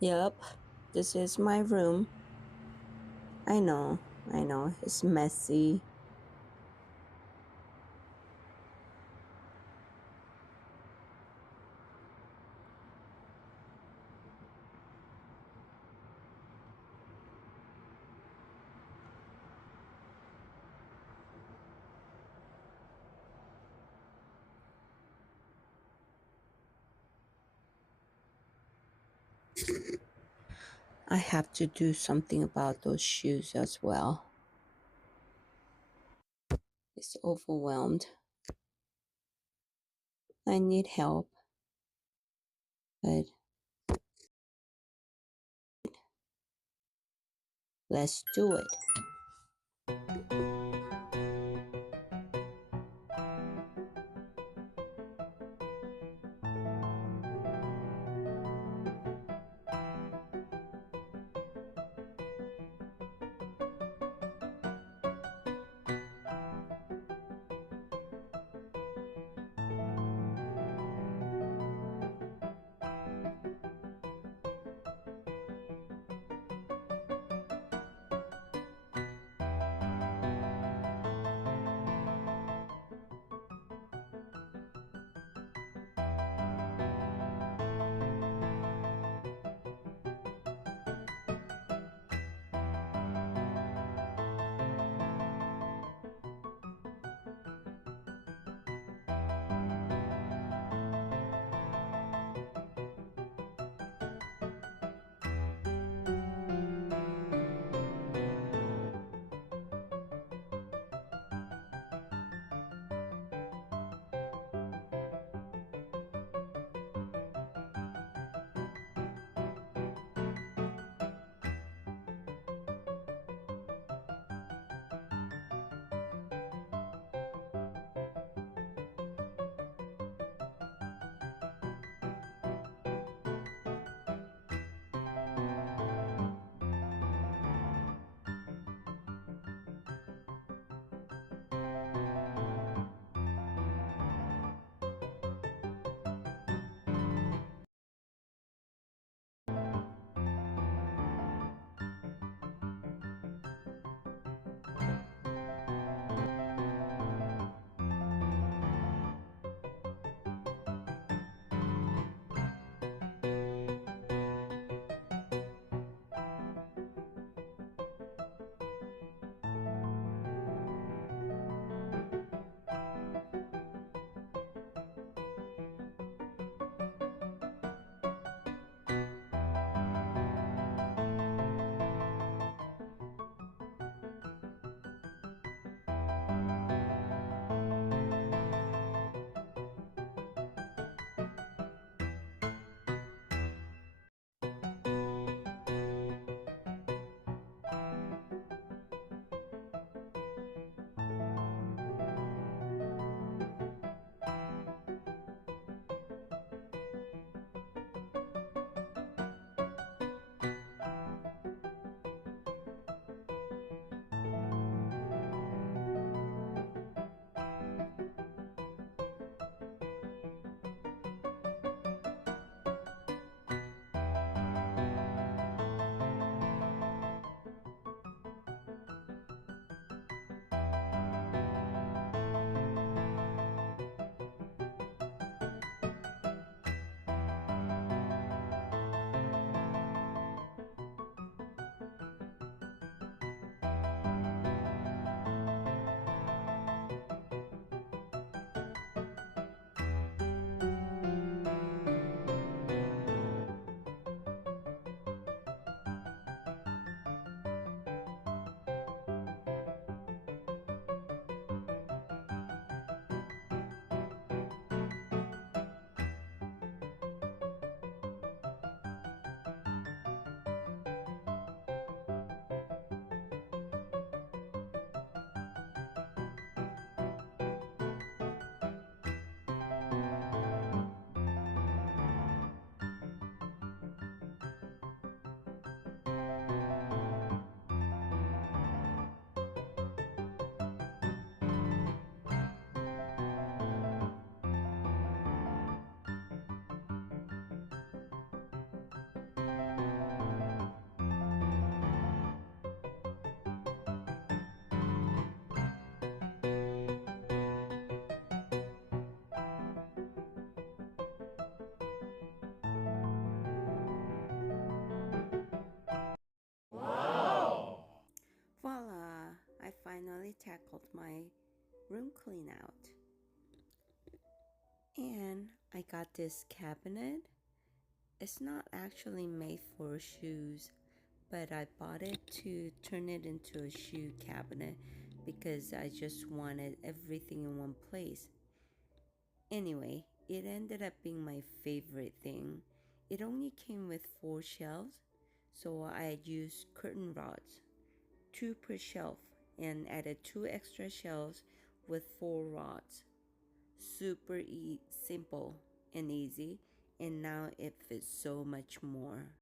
Yep, this is my room. I know, it's messy. I have to do something about those shoes as well. It's overwhelmed. I need help, but let's do it. helped my room clean out. And I got this cabinet. It's not actually made for shoes, but I bought it to turn it into a shoe cabinet because I just wanted everything in one place. Anyway, it ended up being my favorite thing. It only came with 4 shelves, so I used curtain rods, 2 per shelf, and added 2 extra shelves with 4 rods. Super simple and easy, and now it fits so much more.